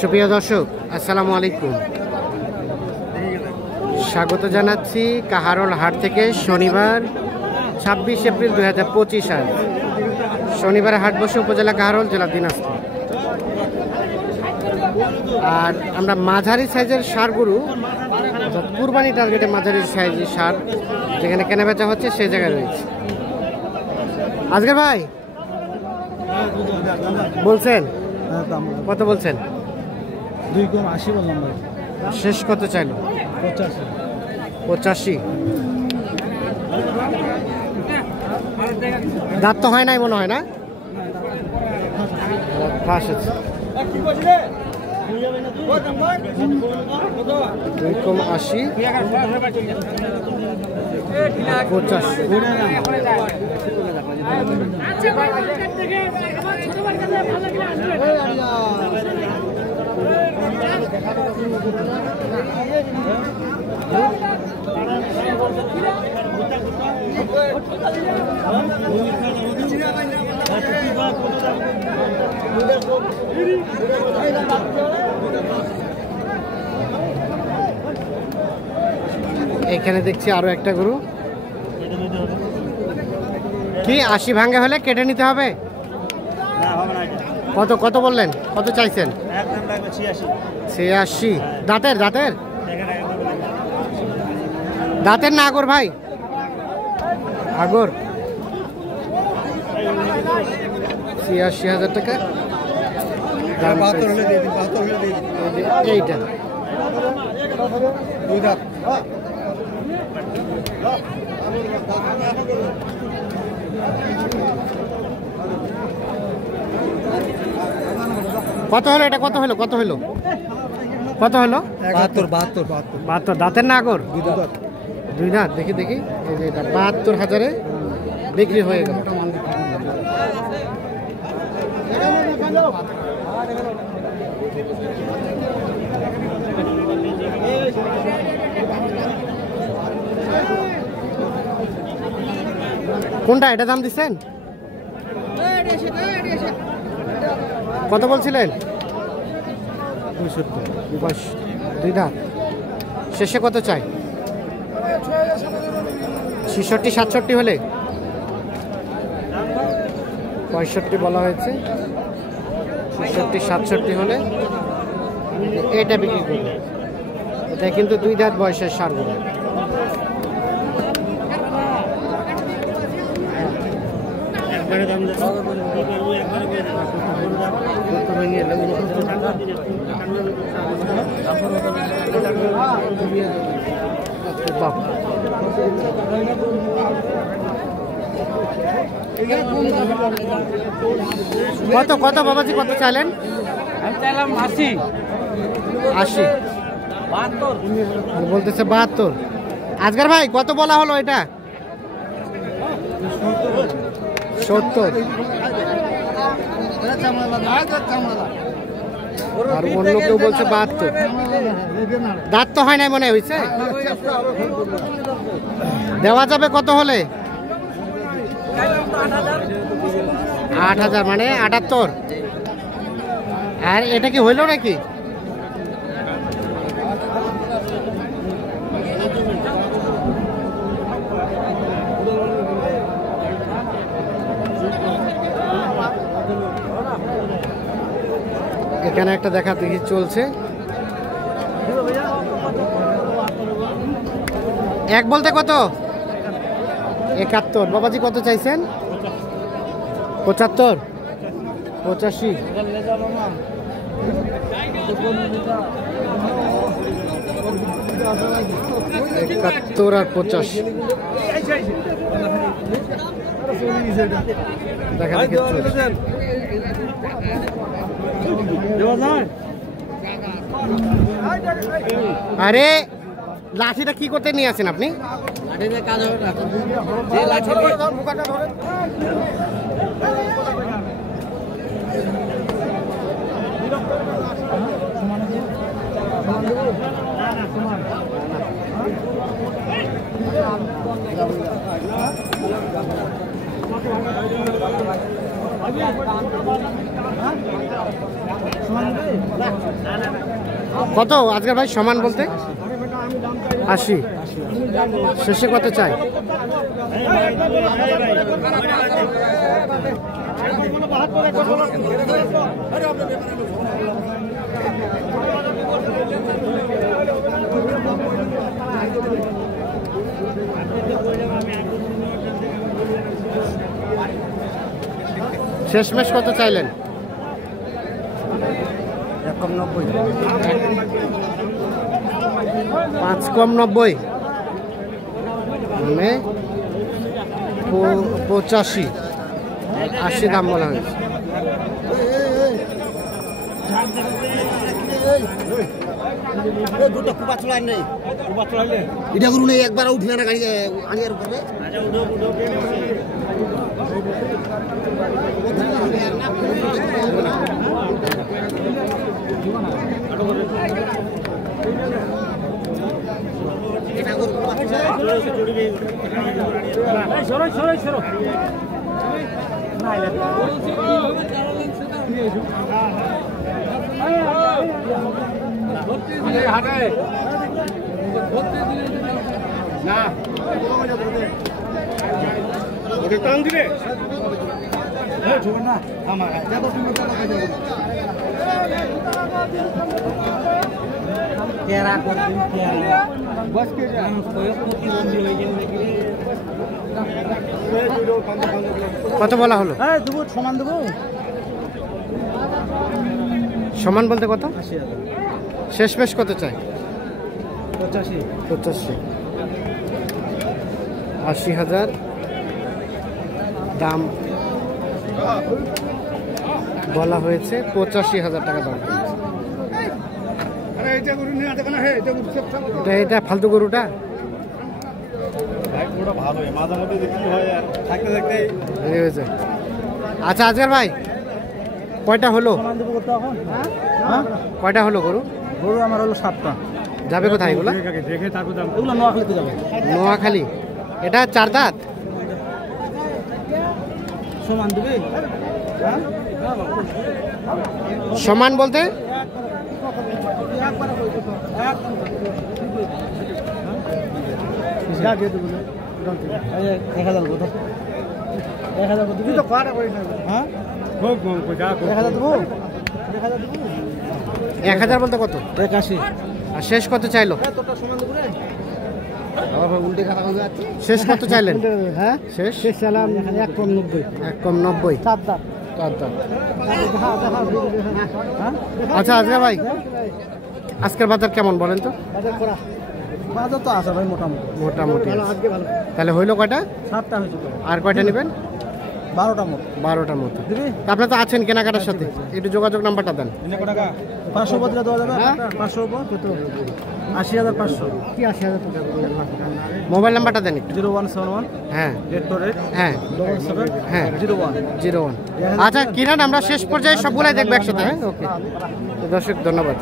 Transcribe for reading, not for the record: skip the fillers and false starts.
সুপ্রিয় দর্শক, আসসালামু আলাইকুম। স্বাগত জানাচ্ছি কাহারোল হাট থেকে। শনিবার 26 এপ্রিল 2025 সাল শনিবার হাট বসে উপজেলা কাহারোল, জেলা দিনাজপুর। আর আমরা মাঝারি সাইজের ষাঁড় গরু, কুরবানি টার্গেটে মাঝারি সাইজের ষাঁড় যেখানে কেনা বেচা হচ্ছে সেই জায়গায় রয়েছে। আজকের ভাই বলছেন কত বলছেন? 2.80 বললাম ভাই। শেষ কত চাইল? 85। দাঁত তো হয় নাই মনে হয় না? ফাঁস আছে। 2.80 এখানে দেখছি আরো একটা গরু। কি 80 ভাঙ্গে হলে কেটে নিতে হবে? কত কত বললেন? কত চাইছেন? 86। দাঁতের দাঁতের দাঁতের না আগর ভাই? আগর। 86,000 টাকা। এইটা কত হলো? এটা কত হলো? কত হলো? কত হলো? 72। দাঁতের না আগর? দুই দাঁত। দেখি দেখি, এই যে এটা 72,000-এ বিক্রি হয়ে গেল। কোনটা? এটা দাম দিচ্ছেন? কত বলছিলেন? 65। দুই দাঁত। শেষে কত চাই? 66-67 হলে? 65 বলা হয়েছে। 66-67 হলে এটা বিক্রি করবে। এটা কিন্তু দুই দাঁত বয়সের ষাঁড় গরু। কত কত বাবাজি কত চাইলেন? আমি চাইলাম 80। বলতেছে 72। আজকের ভাই কত বলা হলো এটা? 70। আর অন্য কেউ বলছে 72। দাঁত তো হয় নাই মনে হয়েছে। দেওয়া যাবে কত হলে? 8,000 মানে 78। আর এটা কি হইল নাকি? এখানে একটা দেখা দেখি চলছে। এক বলতে কত? 71। বাবাজি কত চাইছেন? 75। 85। 71 আর 85 দেখা দেখি চলছে। আরে লাঠিটা কি করতে নিয়ে আসেন আপনি? কত আজকের ভাই সমান বলতে? 80। শেষে কত চাই? শেষমেশ কত চাইলেন? 5 কম 90 মানে 85, 80 দাম বলা হয়েছে। এটা করুন একবার উঠবে না গাড়ি আনিয়ার উপরে কত বলা হলো? দেবো সমান দেবো। সমান বলতে কত? শেষমেশ কত চাই? 85। 80,000 দাম বলা হয়েছে। 85,000 টাকা দাম। এটা ফালতু গরুটা আচ্ছা আজকের ভাই কয়টা হলো? কয়টা হলো গরু? গরু আমার হলো 7টা। যাবে কোথায় এগুলো? এগুলো নোয়াখালীতে যাবে। নোয়াখালী। এটা 4 দাঁত। সমান দেবে? সমান বলতে? দেবো। 1000 বলতে কত? 81। আর শেষ কত চাইলো? শেষ কত চাইলেন? হ্যাঁ শেষ চালাম 1 কম 90। 1 কম 90। 7 দাঁত। আচ্ছা আজকে ভাই আজকের বাজার কেমন বলেন তো? বাজার তো আছে ভাই মোটামুটি। মোটামুটি তাহলে হইলো কয়টা? 7টা হয়েছে তো। আর কয়টা নেবেন? 12টা মতো। 12টার মতো। দিবি? আপনি তো আছেন কেনাকাটার সাথে, একটু যোগাযোগ নাম্বারটা দেন। 500 বদলে দেওয়া যাবে? 500 উপর কত? 80,500। কি 80,000 টাকা? মোবাইল নাম্বারটা দেন একটু। 0171 হ্যাঁ 848 হ্যাঁ 77 হ্যাঁ 01। 01। আচ্ছা কিনান আমরা শেষ পর্যায়ে সবগুলাই দেখবো একসাথে। হ্যাঁ ওকে দর্শক ধন্যবাদ।